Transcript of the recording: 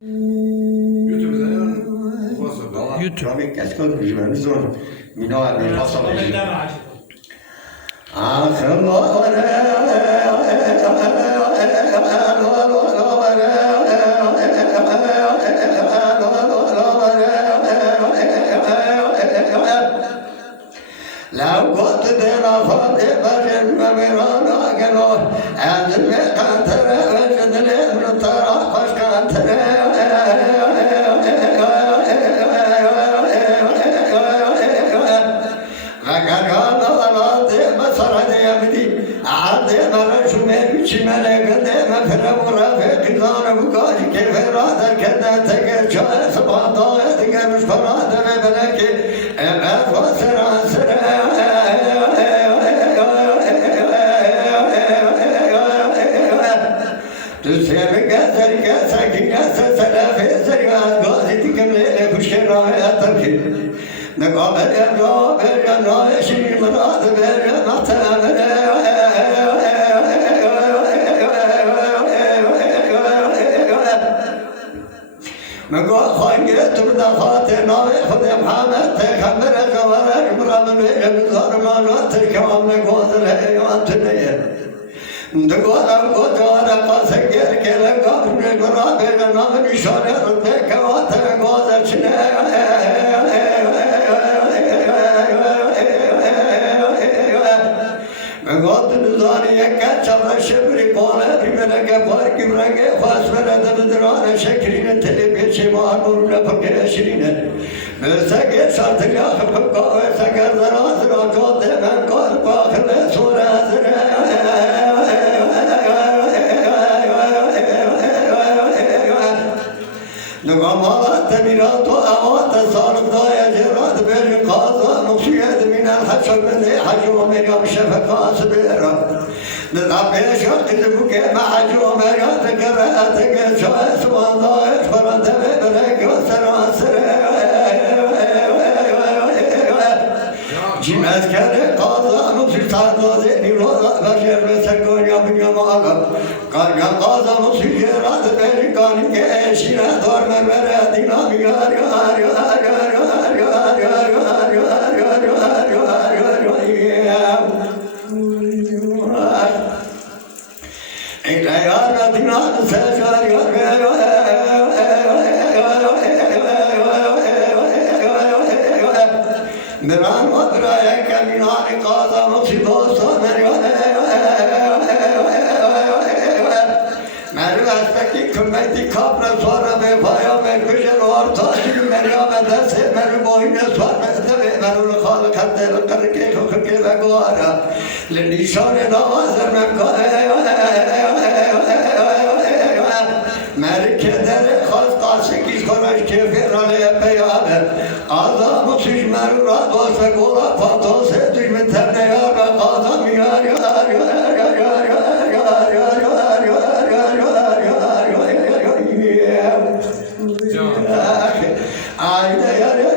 YouTube. Robi casco di giorno, mi do a mi posso vedere. Ah, لو كنت دينا فاضي بجن بميرانا قالوا عاد كان ترى وجد الابن ترى خش كان ترى فقال انا بصر يمدي عاد مرش من شمال قدام فرم رافق زار بقاش كيف راد كذا تك شاي صباح ضايت قمش فراد ببلكي فسر تسيب قدر قاسك قاسة سلافي سرقات قاسي تكمل كشكرا يتركي نقام الأبرا برنا يشري مراد برنا محتمل مقول خانجة تبدا خاطر ناوي خذ محمد تخبر جوارك مرام الوجه زار ما نوتر كمان نقول هي وانتني نقول أقول جوارك قاسك كلا قبل نقرأ بين نام نشانة ربك واتر قاسك قلت نزاني كاتشاب شبري قولا بملك فارك برنك فاسفل دبدران شكرين تلبي شمال مرنا فكرشين مسك شرط يا خبقا سكر دراز رجوت من قال باخر سورة نقامات تميرات وأوات صارت ضايا جراد بالقاضى مصيد من الحشر من حج ومريم شفقة صبيرة نذهب يشق البكاء مع جومرات قراءتك شوى سوى ضايا فرد ببلك وسراسر جمعت كان قاضى مصير صادق نيروضا بشر بسكون يوم يوم آقا قال قاضى مصير جراد بالقان كأشينا دور من بلادنا يار يار يار يار يار يار يار يار يار يار يار يار إلى يار دينا سجار يار مران وبرايك من نار قاضى مصيبة صامر مرد كمدی کابر سوار به پایا مرکوشن وارتاش مریم دست مر باین سوار به مرول خال کرده کرده که بگوارا لنیشان نواز مکای مرکه در خاص قاسکی خورش که فراله پیاده آدم سوش مرورا دوست گولا پاتوس دوش من تبنه یار قادم یار یار یار یار یار یار یار I